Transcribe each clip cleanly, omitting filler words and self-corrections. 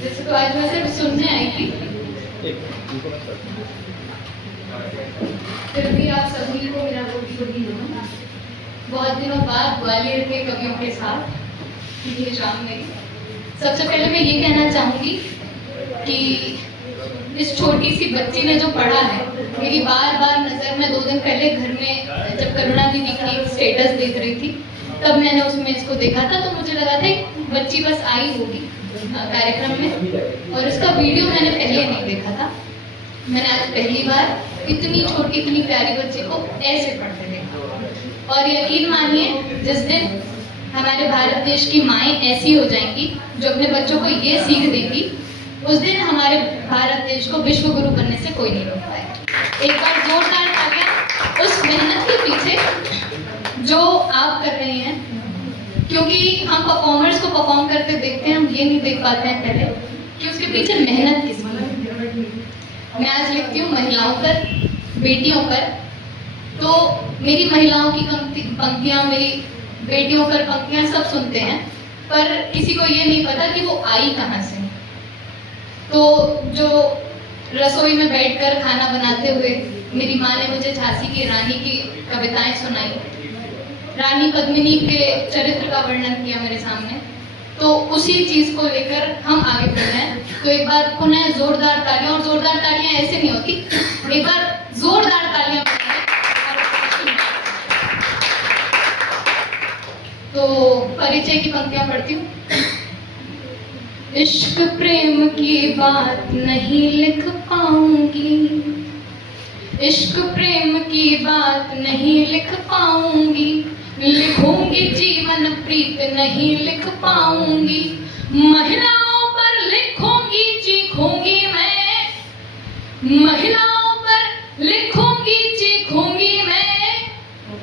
जैसे तो आज मैं सिर्फ सुनने आई थी, फिर भी आप सभी को मेरा कोटि कोटि नमन। बहुत दिनों बाद ग्वालियर के कवियों के साथ ये शाम में सबसे पहले मैं ये कहना चाहूँगी कि इस छोटी सी बच्ची ने जो पढ़ा है, मेरी बार बार नज़र में 2 दिन पहले घर में जब करुणा दीदी की एक स्टेटस देख रही थी, तब मैंने उसमें इसको देखा था, तो मुझे लगा था बच्ची बस आई होगी कार्यक्रम में, और इसका वीडियो मैंने पहले नहीं देखा था। मैंने आज पहली बार इतनी छोटी इतनी प्यारी बच्ची को ऐसे पढ़ते देखा, और यकीन मानिए जिस दिन हमारे भारत देश की माएँ ऐसी हो जाएंगी जो अपने बच्चों को ये सीख देंगी, उस दिन हमारे भारत देश को विश्व गुरु बनने से कोई नहीं रोक पाएगा। एक बार जोरदार तालियां उस मेहनत के पीछे जो आप कर रहे हैं, क्योंकि हम परफॉर्मर्स को परफॉर्म करते देखते हैं, हम ये नहीं देख पाते हैं पहले कि उसके पीछे मेहनत किसकी है। मैं आज लिखती हूँ महिलाओं पर, बेटियों पर, तो मेरी महिलाओं की पंक्तियाँ, मेरी बेटियों पर पंक्तियाँ सब सुनते हैं, पर किसी को ये नहीं पता कि वो आई कहाँ से। तो जो रसोई में बैठकर खाना बनाते हुए मेरी माँ ने मुझे झांसी की रानी की कविताएं सुनाई, रानी पद्मिनी के चरित्र का वर्णन किया मेरे सामने, तो उसी चीज को लेकर हम आगे बढ़ रहे हैं। तो एक बार पुनः जोरदार तालियां, और जोरदार तालियां ऐसे नहीं होती, एक बार जोरदार तालियां बजाएं। तो परिचय की पंक्तियां पढ़ती हूँ। इश्क प्रेम की बात नहीं लिख पाऊंगी, इश्क प्रेम की बात नहीं लिख पाऊंगी, लिखूंगी जीवन प्रीत नहीं लिख पाऊंगी, महिलाओं पर लिखूंगी चीखूंगी महिलाओं पर लिखूंगी चीखूंगी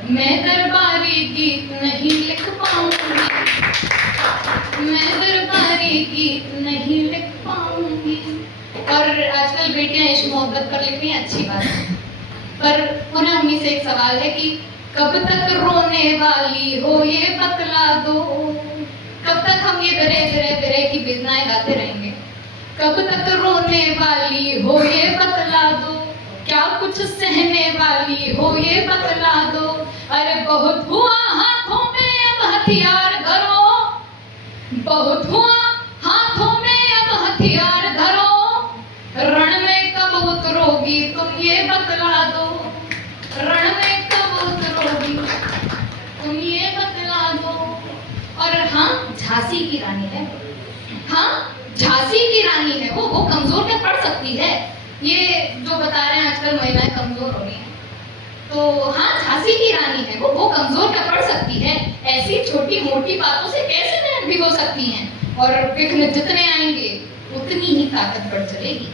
मैं दरबारी गीत नहीं लिख पाऊंगी, मैं दरबारी गीत नहीं लिख पाऊंगी। और आजकल बेटियां इश्क मोहब्बत पर लिख रही हैं, अच्छी बात है, पर पुनः उन्हीं से एक सवाल है कि कब तक रोने वाली हो ये बतला दो, कब तक हम ये बिरे बिरे बिरे की बेदनाएं गाते रहेंगे, कब तक रोने वाली हो ये बतला दो, क्या कुछ सहने वाली हो ये बतला दो, अरे बहुत हुआ हाथों में अब हथियार धरो, बहुत हुआ हाथों में अब हथियार धरो, रण में कब उतरोगी तुम ये बतला दो, रण में कब उतरोगी तुम ये बतला दो। और हाँ, झांसी की रानी है, हाँ झांसी की रानी है, वो कमजोर में पड़ सकती है, ये जो बता रहे हैं आजकल महिलाएं कमजोर हो रही हैं, तो हाँ झांसी की रानी है, वो कमजोर में पड़ सकती है, ऐसी छोटी मोटी बातों से कैसे बहन भिगो सकती हैं। और विघ्न जितने आएंगे उतनी ही ताकत बढ़ चलेगी,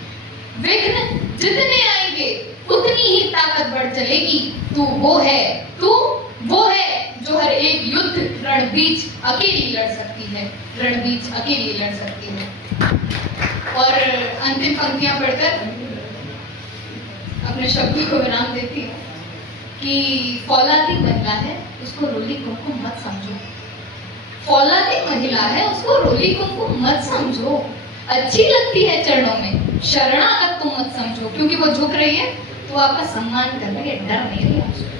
विघ्न जितने आएंगे उतनी ही ताकत बढ़ चलेगी। तू वो है जो हर एक युद्ध रणबीच अकेली लड़ सकती है, रणबीच अकेली लड़ सकती है। और अंतिम पंक्तियां पढ़कर अपने शब्दों को विराम देती हूँ कि फौलादी महिला है उसको रोली कुमकुम मत समझो, फौलादी महिला है उसको रोली कुमकुम मत समझो, अच्छी लगती है चरणों में शरणागत तुम मत समझो, क्योंकि वो झुक रही है तो आपका सम्मान कर रही है, डर नहीं रही है।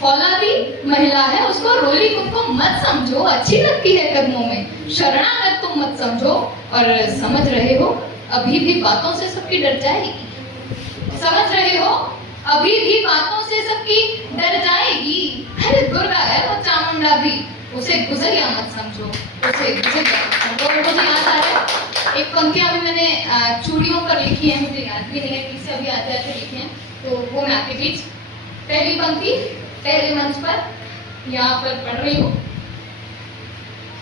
फौलादी महिला है उसको रोली कुमकुम मत समझो, अच्छी लगती है कदमों में शरणागत तुम मत समझो। और समझ रहे हो अभी भी बातों से सबकी डर जाएगी, समझ रहे हो अभी भी बातों से सबकी डर जाएगी। अरे दुर्गा है वो चामुंडा भी, उसे गुजरिया मत समझो, उसे गुजरिया मत समझो। और मुझे याद आ रहा है एक पंक्ति अभी मैंने चूड़ियों पर लिखी है, मुझे याद भी नहीं है किससे अभी आते आते लिखी है, तो वो मैं आपके बीच पहली पंक्ति पहले मंच पर यहाँ पर पढ़ रही हूँ।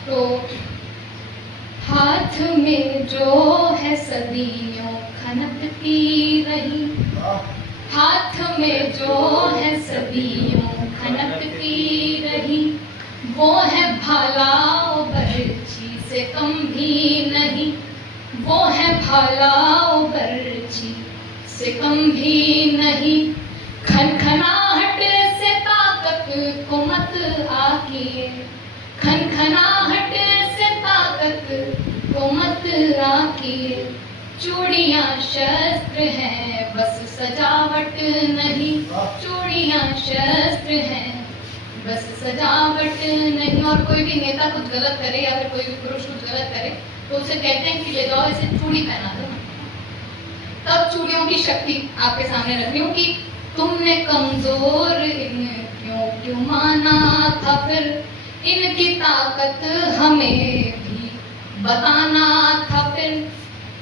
तो हाथ में जो है सदियों खनकती रही, हाथ में जो है सदियों खनकती रही, वो है भालाओ बर्छी से कम भी नहीं, वो है भालाओ बर्छी से कम भी नहीं, खनखनाहट से ताकत को मत आकिए, खनखनाहट से ताकत को मत राखिए। चूड़ियां शस्त्र हैं बस सजावट नहीं, चूड़ियां शस्त्र हैं बस सजावट नहीं। और कोई भी नेता कुछ गलत करे या फिर कोई भी पुरुष कुछ गलत करे तो उसे कहते हैं कि ले जाओ इसे चूड़ी पहना दो। तब चूड़ियों की शक्ति आपके सामने रख रही हूँ कि तुमने कमजोर क्यों क्यों माना था, फिर इनकी ताकत हमें भी बताना था। फिर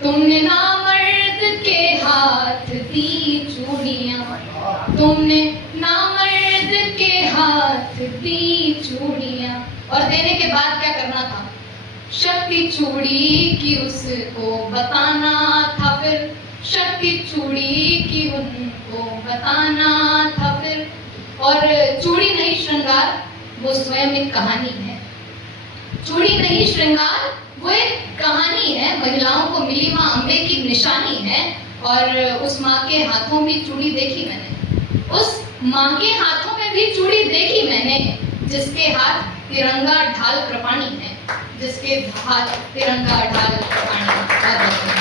तुमने नामर्द के हाथ दी चूड़ियां, तुमने नामर्द के हाथ दी चूड़ियां। और देने के बाद क्या करना था? शक्ति चूड़ी की उसको बताना था। फिर शक्ति चूड़ी की उनको बताना था। फिर और चूड़ी नहीं श्रृंगार वो स्वयं एक कहानी है। चूड़ी नहीं श्रृंगार वो एक कहानी है, महिलाओं को मिली माँ अम्बे की निशानी है। और उस माँ के हाथों में चूड़ी देखी मैंने, उस माँ के हाथों में भी चूड़ी देखी मैंने, जिसके हाथ तिरंगा ढाल कृपाणी है, जिसके हाथ तिरंगा ढाल कृपाणी है।